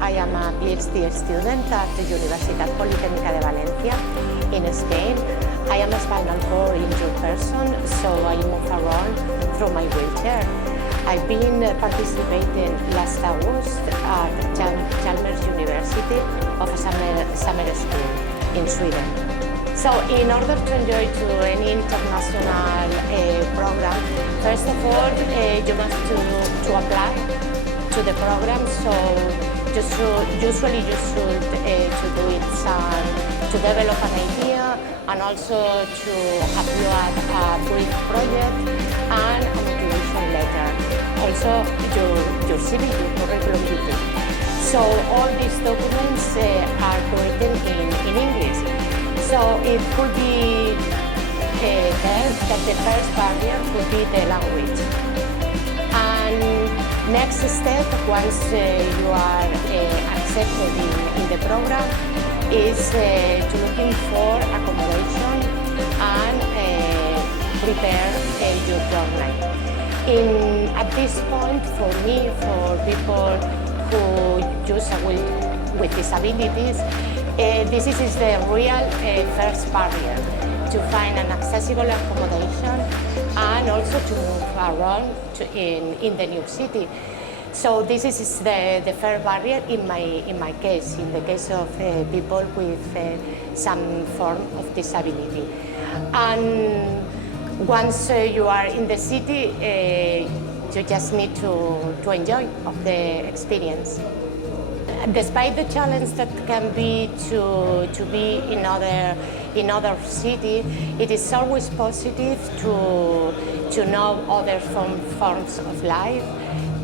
I am a PhD student at the Universitat Politécnica de Valencia in Spain. I am a spinal cord injured person, so I move around through my wheelchair. I've been participating last August at Chalmers University of a summer school in Sweden. So in order to enjoy to any international program, first of all, you must to apply to the program. So usually you should to do it to develop an idea and also to upload a brief project and a motivation letter. Also your CV, your curriculum vitae. So all these documents are written in English. So it could be that the first barrier could be the language. And next step, once you are accepted in the program, is to looking for accommodation and prepare your journey. At this point, for me, for people who use a wheelchair with disabilities, this is the real first barrier to find an accessible accommodation and also to move around in the new city. So this is the first barrier in my case, in the case of people with some form of disability. And once you are in the city, you just need to enjoy of the experience. Despite the challenge that can be to be in other city, it is always positive to know other forms of life,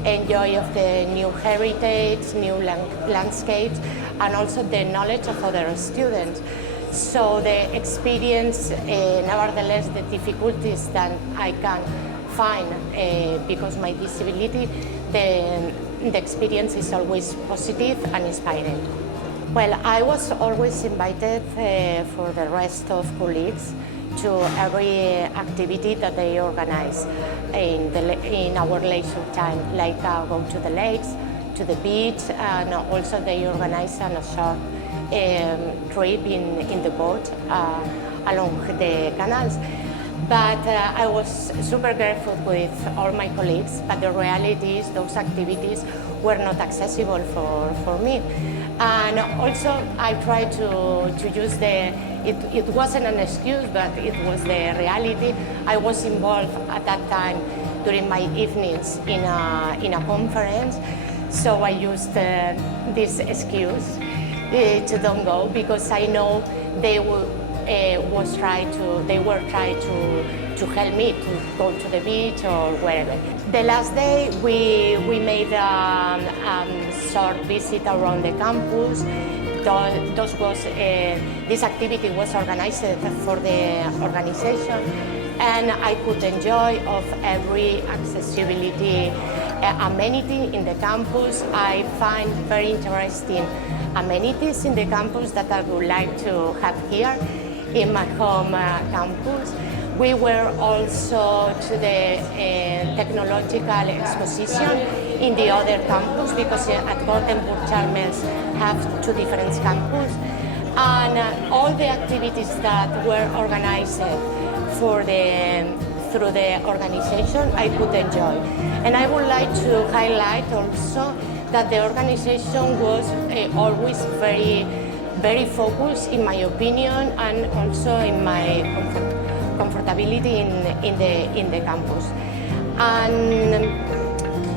enjoy of the new heritage, new landscapes, and also the knowledge of other students. So the experience, nevertheless, the difficulties that I can find because of my disability, the experience is always positive and inspiring. Well, I was always invited for the rest of colleagues to every activity that they organize in our leisure time, like go to the lakes, to the beach, and also they organize a short trip in the boat along the canals. But I was super grateful with all my colleagues, but the reality is those activities were not accessible for me. And also I tried to use it wasn't an excuse, but it was the reality. I was involved at that time during my evenings in a conference, so I used this excuse to don't go, because I know they were trying to help me to go to the beach or wherever. The last day we made a short visit around the campus. This activity was organized for the organization, and I could enjoy of every accessibility amenity in the campus. I find very interesting amenities in the campus that I would like to have here in my home campus. We were also to the technological exposition in the other campus, because at Gothenburg Chalmers have two different campus, and all the activities that were organized through the organization I could enjoy. And I would like to highlight also that the organization was always very focused, in my opinion, and also in my comfortability in the campus. And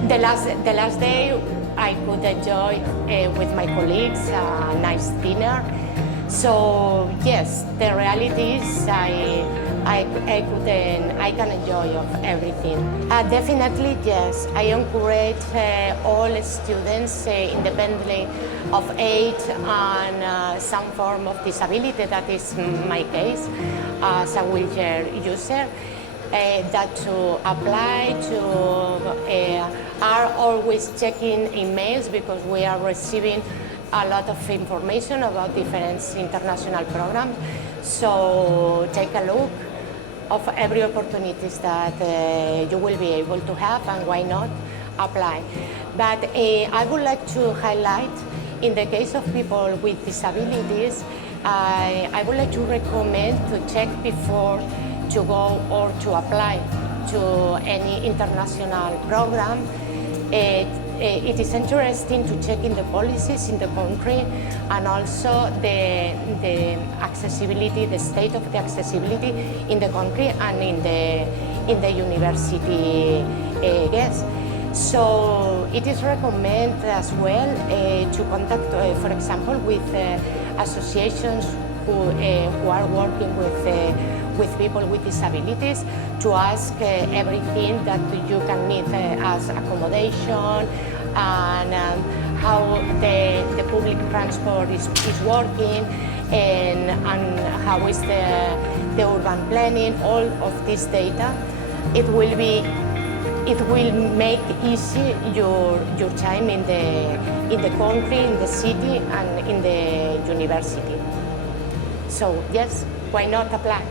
the last day I could enjoy with my colleagues a nice dinner. So yes, the reality is I can enjoy of everything. Definitely yes, I encourage all students, independently of age and some form of disability, that is my case as a wheelchair user, that to apply are always checking emails, because we are receiving a lot of information about different international programs. So take a look of every opportunities that you will be able to have, and why not apply. But I would like to highlight In the case of people with disabilities, I would like to recommend to check before to go or to apply to any international program. It is interesting to check in the policies in the country and also the accessibility, the state of the accessibility in the country and in the university yes. So it is recommended as well to contact, for example, with associations who are working with people with disabilities to ask everything that you can need as accommodation and how the public transport is working and how is the urban planning, all of this data. It will make easy your time in the country, in the city and in the university. So yes, why not apply?